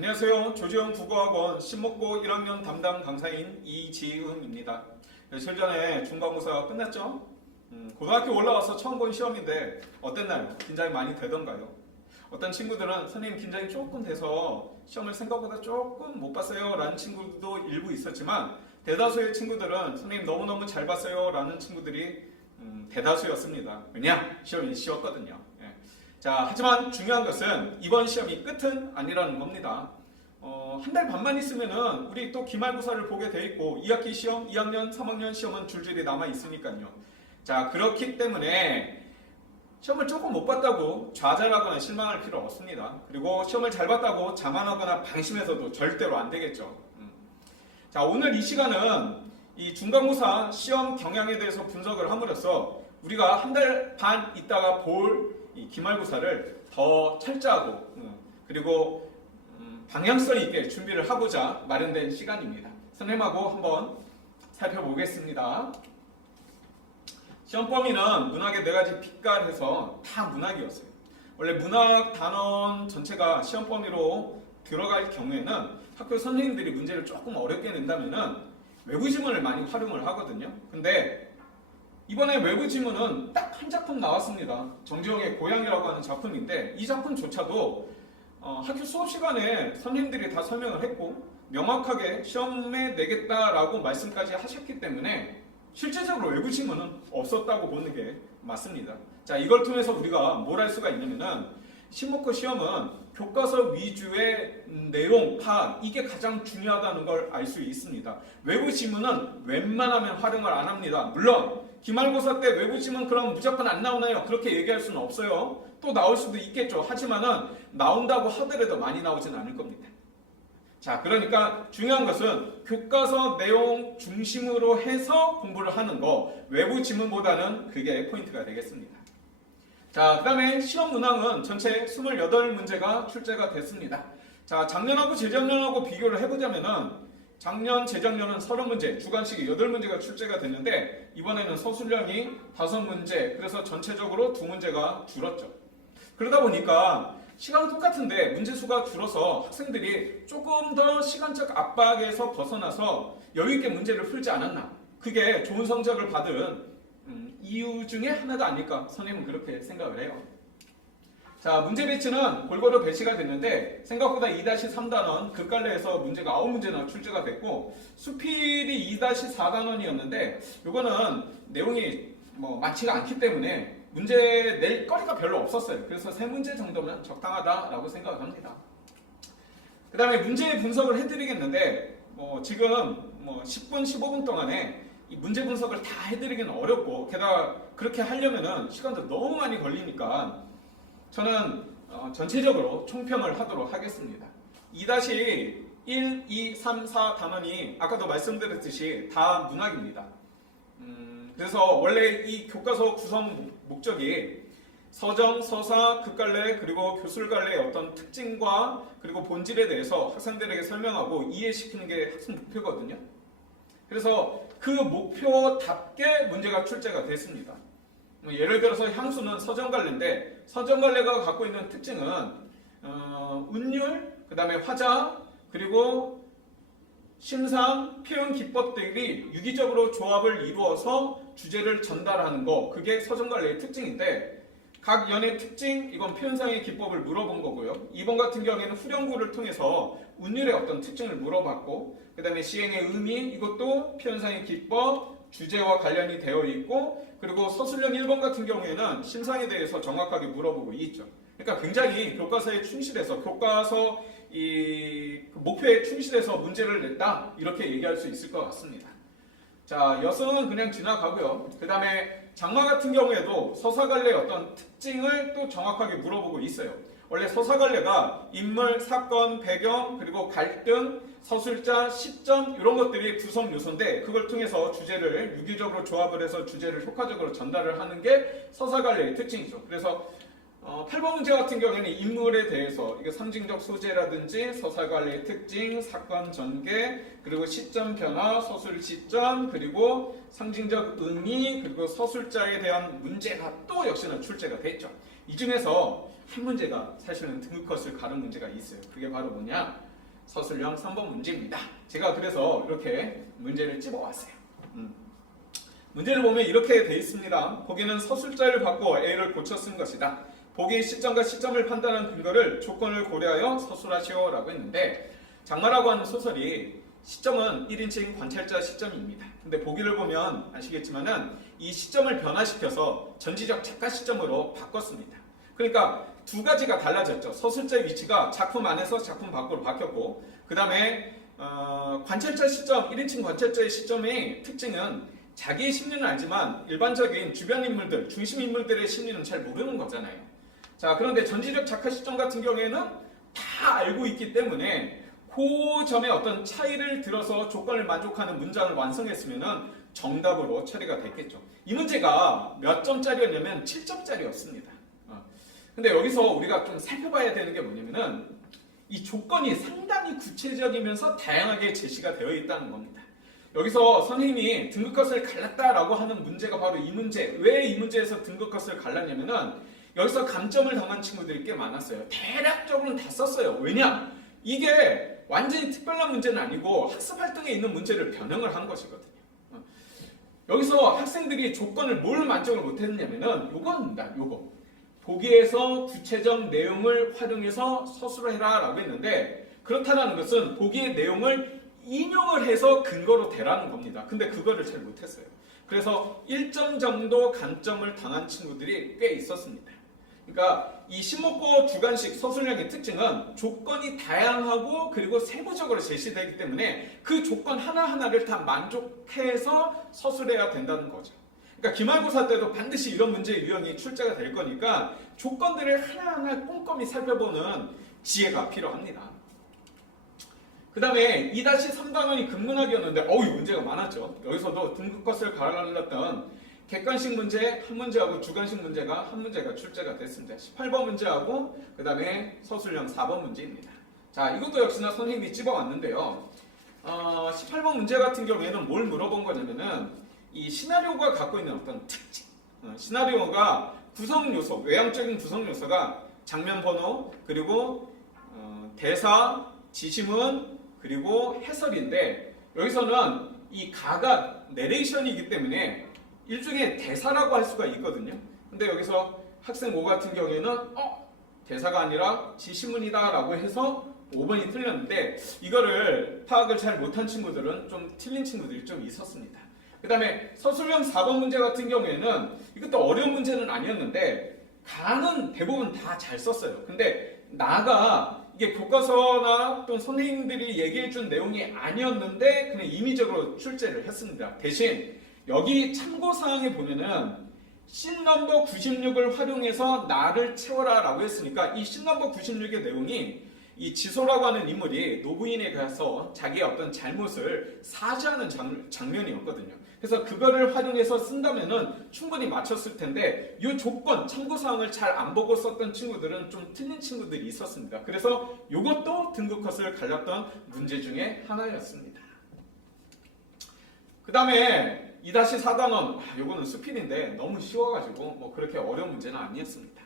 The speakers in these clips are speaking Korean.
안녕하세요. 조지영 국어학원 신목고 1학년 담당 강사인 이지음입니다. 며칠 전에 중간고사 끝났죠? 고등학교 올라와서 처음 본 시험인데 어땠나요? 긴장이 많이 되던가요? 어떤 친구들은 선생님 긴장이 조금 돼서 시험을 생각보다 조금 못 봤어요 라는 친구도 일부 있었지만 대다수의 친구들은 선생님 너무너무 잘 봤어요 라는 친구들이 대다수였습니다. 왜냐? 시험이 쉬웠거든요. 자, 하지만 중요한 것은 이번 시험이 끝은 아니라는 겁니다. 한 달 반만 있으면은 우리 또 기말고사를 보게 돼 있고 2학기 시험, 2학년, 3학년 시험은 줄줄이 남아 있으니까요. 자, 그렇기 때문에 시험을 조금 못 봤다고 좌절하거나 실망할 필요 없습니다. 그리고 시험을 잘 봤다고 자만하거나 방심해서도 절대로 안 되겠죠. 자, 오늘 이 시간은 이 중간고사 시험 경향에 대해서 분석을 함으로써 우리가 한 달 반 있다가 볼 이 기말고사를 더 철저하고 그리고 방향성 있게 준비를 하고자 마련된 시간입니다. 선생님하고 한번 살펴보겠습니다. 시험 범위는 문학의 4가지 빛깔해서 다 문학이었어요. 원래 문학 단원 전체가 시험 범위로 들어갈 경우에는 학교 선생님들이 문제를 조금 어렵게 낸다면은 외부 지문을 많이 활용을 하거든요. 근데 이번에 외부 지문은 딱 한 작품 나왔습니다. 정지영의 고향이라고 하는 작품인데 이 작품조차도 학교 수업 시간에 선생님들이 다 설명을 했고 명확하게 시험에 내겠다라고 말씀까지 하셨기 때문에 실제적으로 외부 지문은 없었다고 보는 게 맞습니다. 자, 이걸 통해서 우리가 뭘 할 수가 있냐면은 신목고 시험은 교과서 위주의 내용 파악 이게 가장 중요하다는 걸 알 수 있습니다. 외부 지문은 웬만하면 활용을 안 합니다. 물론 기말고사 때 외부 지문 그럼 무조건 안 나오나요? 그렇게 얘기할 수는 없어요. 또 나올 수도 있겠죠. 하지만은 나온다고 하더라도 많이 나오진 않을 겁니다. 자, 그러니까 중요한 것은 교과서 내용 중심으로 해서 공부를 하는 거 외부 지문보다는 그게 포인트가 되겠습니다. 자, 그 다음에 시험 문항은 전체 28문제가 출제가 됐습니다. 자, 작년하고 재작년하고 비교를 해보자면은 작년, 재작년은 30문제, 주관식이 8문제가 출제가 됐는데 이번에는 서술량이 5문제, 그래서 전체적으로 2문제가 줄었죠. 그러다 보니까 시간은 똑같은데 문제 수가 줄어서 학생들이 조금 더 시간적 압박에서 벗어나서 여유 있게 문제를 풀지 않았나. 그게 좋은 성적을 받은 이유 중에 하나가 아닐까 선생님은 그렇게 생각을 해요. 자, 문제 배치는 골고루 배치가 됐는데 생각보다 2-3단원 극갈래에서 문제가 9문제나 출제가 됐고 수필이 2-4단원이었는데 이거는 내용이 많지가 않기 때문에 문제 낼 거리가 별로 없었어요. 그래서 3문제 정도면 적당하다라고 생각을 합니다. 그 다음에 문제 분석을 해드리겠는데 지금 10분, 15분 동안에 이 문제 분석을 다 해드리기는 어렵고 게다가 그렇게 하려면은 시간도 너무 많이 걸리니까 저는 전체적으로 총평을 하도록 하겠습니다. 2-1, 2, 3, 4 단원이 아까도 말씀드렸듯이 다 문학입니다. 그래서 원래 이 교과서 구성 목적이 서정, 서사, 극갈래 그리고 교술갈래의 어떤 특징과 그리고 본질에 대해서 학생들에게 설명하고 이해시키는 게 학습 목표거든요. 그래서 그 목표답게 문제가 출제가 됐습니다. 예를 들어서 향수는 서정갈래인데 서정갈래가 갖고 있는 특징은 운율, 그 다음에 화자, 그리고 심상, 표현 기법들이 유기적으로 조합을 이루어서 주제를 전달하는 거 그게 서정갈래의 특징인데 각 연의 특징, 이건 표현상의 기법을 물어본 거고요. 2번 같은 경우에는 후렴구를 통해서 운율의 어떤 특징을 물어봤고 그 다음에 시행의 의미, 이것도 표현상의 기법, 주제와 관련이 되어 있고 그리고 서술형 1번 같은 경우에는 심상에 대해서 정확하게 물어보고 있죠. 그러니까 굉장히 교과서에 충실해서 교과서 목표에 충실해서 문제를 냈다 이렇게 얘기할 수 있을 것 같습니다. 자, 여성은 그냥 지나가고요. 그 다음에 장마 같은 경우에도 서사갈래의 어떤 특징을 또 정확하게 물어보고 있어요. 원래 서사갈래가 인물, 사건, 배경, 그리고 갈등, 서술자, 시점 이런 것들이 구성 요소인데 그걸 통해서 주제를 유기적으로 조합을 해서 주제를 효과적으로 전달을 하는 게 서사갈래의 특징이죠. 그래서 8번 문제 같은 경우에는 인물에 대해서 이게 상징적 소재라든지 서사갈래의 특징, 사건 전개, 그리고 시점 변화, 서술 시점, 그리고 상징적 의미, 그리고 서술자에 대한 문제가 또 역시나 출제가 됐죠. 이 중에서 한 문제가 사실은 등급컷을 가른 문제가 있어요. 그게 바로 뭐냐? 서술형 3번 문제입니다. 제가 그래서 이렇게 문제를 찝어왔어요. 문제를 보면 이렇게 돼 있습니다. 보기는 서술자를 바꿔 A를 고쳐 쓴 것이다. 보기의 시점과 시점을 판단한 근거를 조건을 고려하여 서술하시오 라고 했는데, 장마라고 하는 소설이 시점은 1인칭 관찰자 시점입니다. 근데 보기를 보면 아시겠지만은 이 시점을 변화시켜서 전지적 작가 시점으로 바꿨습니다. 그러니까 두 가지가 달라졌죠. 서술자의 위치가 작품 안에서 작품 밖으로 바뀌었고, 그 다음에 관찰자 시점, 1인칭 관찰자의 시점의 특징은 자기의 심리는 알지만 일반적인 주변 인물들, 중심 인물들의 심리는 잘 모르는 거잖아요. 자, 그런데 전지적 작가 시점 같은 경우에는 다 알고 있기 때문에 그 점에 어떤 차이를 들어서 조건을 만족하는 문장을 완성했으면 정답으로 처리가 됐겠죠. 이 문제가 몇 점짜리였냐면 7점짜리였습니다. 근데 여기서 우리가 좀 살펴봐야 되는 게 뭐냐면은 이 조건이 상당히 구체적이면서 다양하게 제시가 되어 있다는 겁니다. 여기서 선생님이 등급컷을 갈랐다라고 하는 문제가 바로 이 문제. 왜 이 문제에서 등급컷을 갈랐냐면은 여기서 감점을 당한 친구들이 꽤 많았어요. 대략적으로는 다 썼어요. 왜냐? 이게 완전히 특별한 문제는 아니고 학습 활동에 있는 문제를 변형을 한 것이거든요. 여기서 학생들이 조건을 뭘 만족을 못했냐면은 요겁니다. 요거. 보기에서 구체적 내용을 활용해서 서술을 해라 라고 했는데, 그렇다는 것은 보기의 내용을 인용을 해서 근거로 대라는 겁니다. 근데 그거를 잘 못했어요. 그래서 1점 정도 감점을 당한 친구들이 꽤 있었습니다. 그러니까 이 신목고 주관식 서술형의 특징은 조건이 다양하고 그리고 세부적으로 제시되기 때문에 그 조건 하나하나를 다 만족해서 서술해야 된다는 거죠. 그러니까 기말고사 때도 반드시 이런 문제의 유형이 출제가 될 거니까 조건들을 하나하나 꼼꼼히 살펴보는 지혜가 필요합니다. 그 다음에 2-3단원이 근문학이었는데 이 문제가 많았죠. 여기서도 등급컷을 갈랐던 객관식 문제 한 문제하고 주관식 문제가 한 문제가 출제가 됐습니다. 18번 문제하고 그 다음에 서술형 4번 문제입니다. 자, 이것도 역시나 선생님이 찝어왔는데요. 18번 문제 같은 경우에는 뭘 물어본 거냐면은 이 시나리오가 갖고 있는 어떤 특징, 시나리오가 구성 요소, 외향적인 구성 요소가 장면 번호, 그리고 대사, 지시문, 그리고 해설인데, 여기서는 이 가가 내레이션이기 때문에 일종의 대사라고 할 수가 있거든요. 근데 여기서 학생 5 같은 경우에는 대사가 아니라 지시문이다 라고 해서 5번이 틀렸는데, 이거를 파악을 잘 못한 친구들은 좀 틀린 친구들이 좀 있었습니다. 그 다음에 서술형 4번 문제 같은 경우에는 이것도 어려운 문제는 아니었는데 가는 대부분 다 잘 썼어요. 근데 나가 이게 교과서나 또 선생님들이 얘기해준 내용이 아니었는데 그냥 임의적으로 출제를 했습니다. 대신 여기 참고사항에 보면은 씬넘버 96을 활용해서 나를 채워라 라고 했으니까 이 씬넘버 96의 내용이 이 지소라고 하는 인물이 노부인에 가서 자기의 어떤 잘못을 사죄하는 장면이었거든요. 그래서 그거를 활용해서 쓴다면은 충분히 맞췄을 텐데 이 조건, 참고사항을 잘 안 보고 썼던 친구들은 좀 틀린 친구들이 있었습니다. 그래서 이것도 등급컷을 갈랐던 문제 중에 하나였습니다. 그 다음에 2-4단원, 요거는 수필인데 너무 쉬워가지고 뭐 그렇게 어려운 문제는 아니었습니다.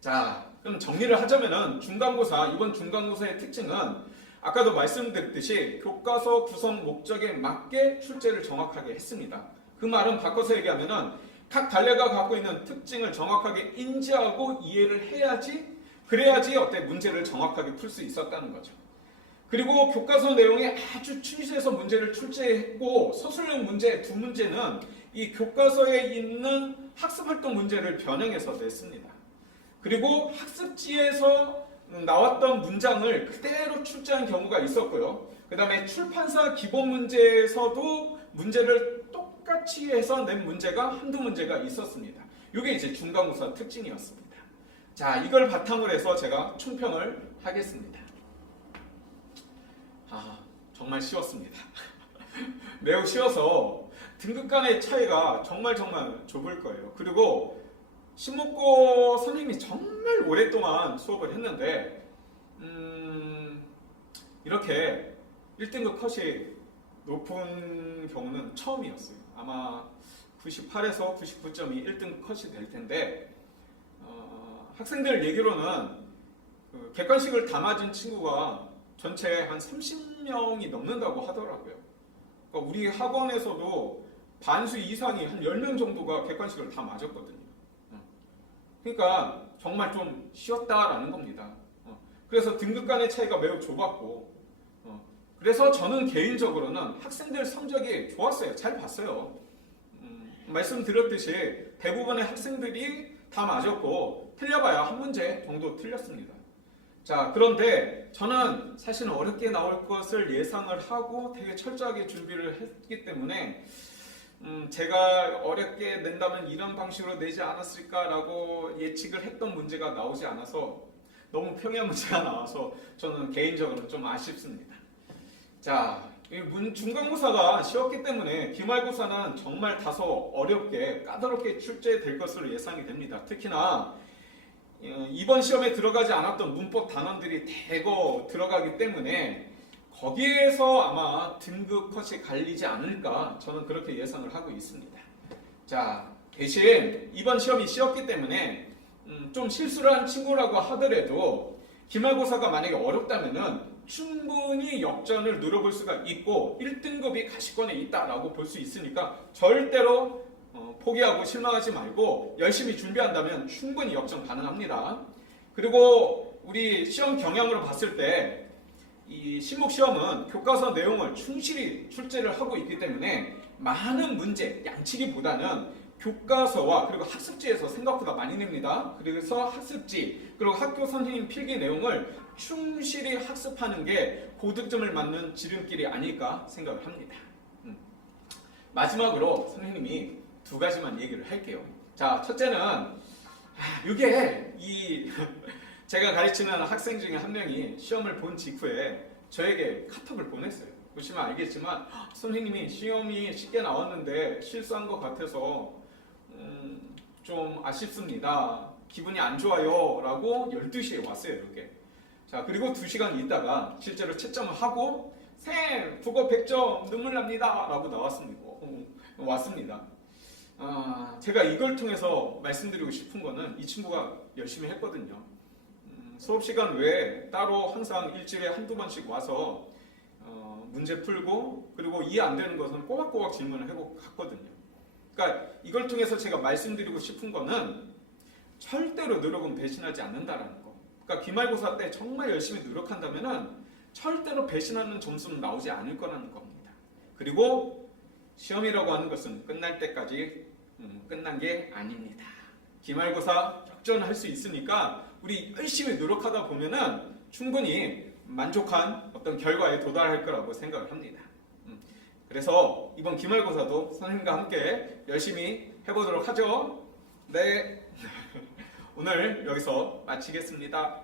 자, 그럼 정리를 하자면은 중간고사, 이번 중간고사의 특징은 아까도 말씀드렸듯이 교과서 구성 목적에 맞게 출제를 정확하게 했습니다. 그 말은 바꿔서 얘기하면은 각 단례가 갖고 있는 특징을 정확하게 인지하고 이해를 해야지, 그래야지 문제를 정확하게 풀 수 있었다는 거죠. 그리고 교과서 내용에 아주 추리해서 문제를 출제했고, 서술형 문제 두 문제는 이 교과서에 있는 학습활동 문제를 변형해서 냈습니다. 그리고 학습지에서 나왔던 문장을 그대로 출제한 경우가 있었고요. 그 다음에 출판사 기본 문제에서도 문제를 똑같이 해서 낸 문제가 한두 문제가 있었습니다. 이게 이제 중간고사 특징이었습니다. 자, 이걸 바탕으로 해서 제가 총평을 하겠습니다. 정말 쉬웠습니다. 매우 쉬워서 등급 간의 차이가 정말 좁을 거예요. 그리고 신목고 선생님이 정말 오랫동안 수업을 했는데 이렇게 1등급 컷이 높은 경우는 처음이었어요. 아마 98에서 99점이 1등급 컷이 될 텐데 학생들 얘기로는 객관식을 다 맞은 친구가 전체 한 30명이 넘는다고 하더라고요. 그러니까 우리 학원에서도 반수 이상이 한 10명 정도가 객관식을 다 맞았거든요. 그러니까 정말 좀 쉬웠다라는 겁니다. 그래서 등급 간의 차이가 매우 좁았고, 그래서 저는 개인적으로는 학생들 성적이 좋았어요. 잘 봤어요. 말씀드렸듯이 대부분의 학생들이 다 맞았고 틀려봐야 한 문제 정도 틀렸습니다. 자, 그런데 저는 사실은 어렵게 나올 것을 예상을 하고 되게 철저하게 준비를 했기 때문에 제가 어렵게 낸다면 이런 방식으로 내지 않았을까라고 예측을 했던 문제가 나오지 않아서 너무 평이한 문제가 나와서 저는 개인적으로 좀 아쉽습니다. 자, 중간고사가 쉬웠기 때문에 기말고사는 정말 다소 어렵게 까다롭게 출제될 것으로 예상이 됩니다. 특히나 이번 시험에 들어가지 않았던 문법 단원들이 대거 들어가기 때문에 거기에서 아마 등급 컷이 갈리지 않을까 저는 그렇게 예상을 하고 있습니다. 자, 대신 이번 시험이 쉬웠기 때문에 좀 실수를 한 친구라고 하더라도 기말고사가 만약에 어렵다면은 충분히 역전을 누려볼 수가 있고 1등급이 가시권에 있다라고 볼 수 있으니까 절대로 포기하고 실망하지 말고 열심히 준비한다면 충분히 역전 가능합니다. 그리고 우리 시험 경향으로 봤을 때 이 실무 시험은 교과서 내용을 충실히 출제를 하고 있기 때문에 많은 문제, 양치기보다는 교과서와 그리고 학습지에서 생각보다 많이 냅니다. 그래서 학습지 그리고 학교 선생님 필기 내용을 충실히 학습하는 게 고득점을 맞는 지름길이 아닐까 생각을 합니다. 마지막으로 선생님이 두 가지만 얘기를 할게요. 자, 첫째는 이게 제가 가르치는 학생 중에 한 명이 시험을 본 직후에 저에게 카톡을 보냈어요. 보시면 알겠지만 선생님이 시험이 쉽게 나왔는데 실수한 것 같아서 좀 아쉽습니다. 기분이 안 좋아요 라고 12시에 왔어요. 이렇게. 자, 그리고 2시간 있다가 실제로 채점을 하고 쌤 국어 100점 눈물 납니다 라고 왔습니다. 제가 이걸 통해서 말씀드리고 싶은 거는 이 친구가 열심히 했거든요. 수업 시간 외에 따로 항상 일주일에 한두 번씩 와서 문제 풀고 그리고 이해 안 되는 것은 꼬박꼬박 질문을 하고 갔거든요. 그러니까 이걸 통해서 제가 말씀드리고 싶은 거는 절대로 노력은 배신하지 않는다라는 거. 그러니까 기말고사 때 정말 열심히 노력한다면은 절대로 배신하는 점수는 나오지 않을 거라는 겁니다. 그리고 시험이라고 하는 것은 끝날 때까지 끝난 게 아닙니다. 기말고사 역전할 수 있으니까 우리 열심히 노력하다 보면은 충분히 만족한 어떤 결과에 도달할 거라고 생각을 합니다. 그래서 이번 기말고사도 선생님과 함께 열심히 해보도록 하죠. 네, 오늘 여기서 마치겠습니다.